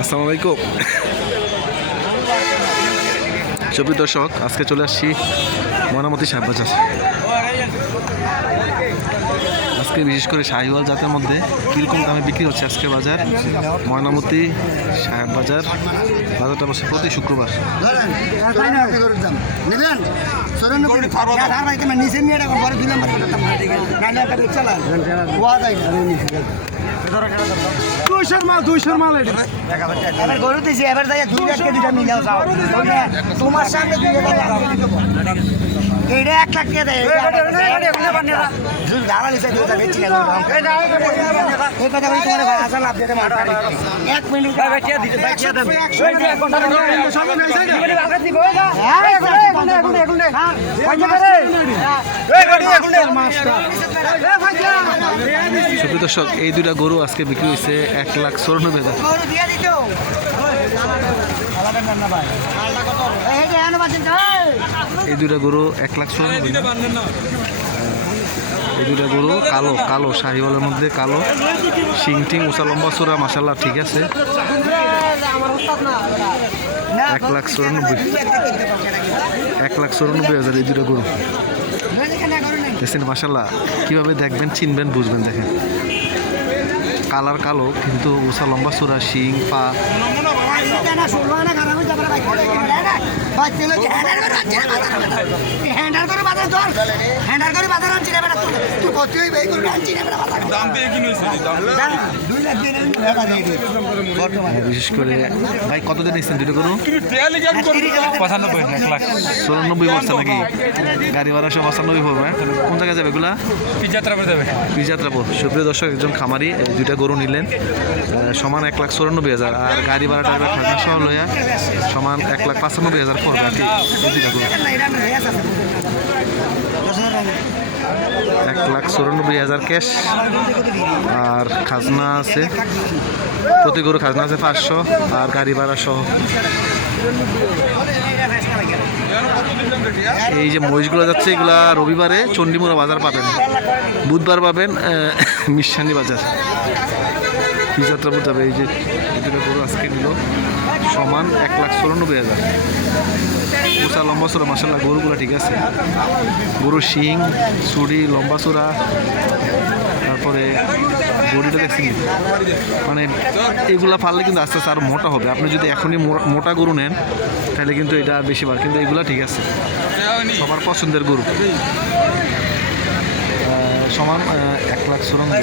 আসসালামু আলাইকুম। সুপ্রিয় দর্শক আজকে চলে আসছি মনামতি সাহেব আজকে বিশেষ করে শাহিওয়াল জাতের মধ্যে কীরকম দামে বিক্রি হচ্ছে আজকে বাজার? ময়নামতি সাহেব বাজার বাজারটা বসে প্রতি শুক্রবার। তোমার দুইশোর মাল দুইশোর মাল এটা। গরু এবার যাই দুই কেজিটা মিলাও সামনে দুই এক লাখ দেয় এক মিনিট সুপ্রিয় দর্শক এই দুইটা গরু আজকে বিক্রি হয়েছে এক লাখ চৌরানব্বই হাজার এই দুইটা গরু এক লাখ এই দুইটা গরু কালো কালো, শাহিওয়ালের মধ্যে কালো। শিং টিং, উঁচা লম্বা চূড়া মাসাল্লাহ ঠিক আছে। এক লাখ চুরানব্বই। এক লাখ চুরানব্বই হাজার এই দুটো গরু। দেখছেন মাসাল্লাহ কীভাবে দেখবেন, চিনবেন, বুঝবেন, দেখেন। কালার কালো, কিন্তু উঁচা লম্বা চূড়া, শিং, পা। ষোলো আনা খারাপ হয়ে যাবে হ্যান্ডার করে বাজার ধর। হ্যান্ডার করে বাজার আনছি না বেটা তুই কত হই ভাই করে আনছি না বেটা দাম পেয়ে কি নইছে দাম দুই লাখ দিয়ে নেন টাকা দিয়ে দিই বর্তমানে বিশেষ করে ভাই কতদিন এসছেন দুটো গরু? পঁচানব্বই এক লাখ। চুরানব্বই বস্তা নাকি? গাড়ি ভাড়া সব পঁচানব্বই পড়বে। কোন জায়গায় যাবে এগুলা? পিজাত্রা করে দেবে বিজাত্রাপুর সুপ্রিয় দর্শক একজন খামারি দুইটা গরু নিলেন সমান এক লাখ চুরানব্বই হাজার। আর গাড়ি ভাড়া টাকা খাজনা সহ লইয়া সমান এক লাখ পঁচানব্বই হাজার। এক লাখ চুরানব্বই হাজার ক্যাশ। আর খাজনা আছে। প্রতি গরু খাজনা আছে পাঁচশো, আর গাড়ি ভাড়া সহ। এই যে মহিষগুলো যাচ্ছে, এগুলা রবিবারে চণ্ডীমুড়া বাজার পাবেন। বুধবার পাবেন মিশানি বাজার। বিজাত্রাপুর যাবে এই যে দুটো গরু আজকে নিল, সমান এক লাখ চুরানব্বই হাজার। উঁচা লম্বা চূড়া মাসাল্লাহ গরুগুলো ঠিক আছে। গরু শিং চুড়ি লম্বা চূড়া, তারপরে বডিটা দেখছি মানে এগুলা পারলে কিন্তু আস্তে আস্তে আরও মোটা হবে। আপনি যদি এখনই মোটা গরু নেন, তাহলে কিন্তু এটা বেশি বার কিন্তু এগুলা ঠিক আছে। সবার পছন্দের গরু। সমান এক লাখ চুরানব্বই।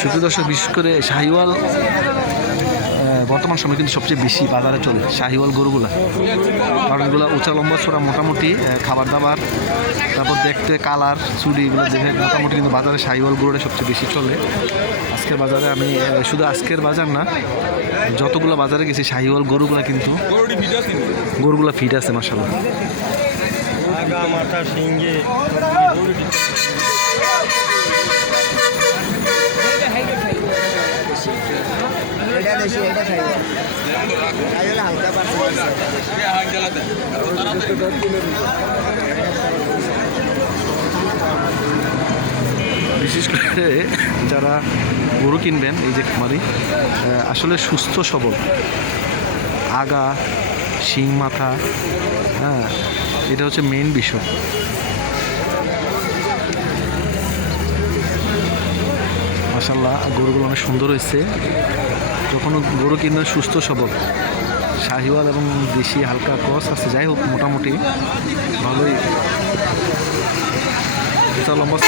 সুপ্রিয় দর্শক বিশেষ করে শাহিওয়াল বর্তমান সময় কিন্তু সবচেয়ে বেশি বাজারে চলে শাহিওয়াল গরুগুলা। কারণ এগুলো উঁচা লম্বা ছোড়া মোটামুটি খাবার দাবার তারপর দেখতে কালার চুড়ি এগুলো দেখে মোটামুটি কিন্তু বাজারে শাহিওয়াল গরুটা সবচেয়ে বেশি চলে। আজকের বাজারে আমি শুধু আজকের বাজার না যতগুলো বাজারে গেছি শাহিওয়াল গরুগুলা কিন্তু গরুগুলা ফিট আছে মাসাল্লাহ আগা মাথা এটা এটা খাইবে খাইলে হালকা বিশেষ করে যারা গরু কিনবেন, এই যে খামারি আসলে সুস্থ সবল। আগা, শিং মাথা হ্যাঁ এটা হচ্ছে মেন বিষয়। মাসাল্লাহ গরুগুলো অনেক সুন্দর হয়েছে। যখন গরু কিনবেন সুস্থ সবল, শাহিওয়াল এবং দেশি হালকা কস আছে, যাই হোক, মোটামুটি ভালোই। লম্বা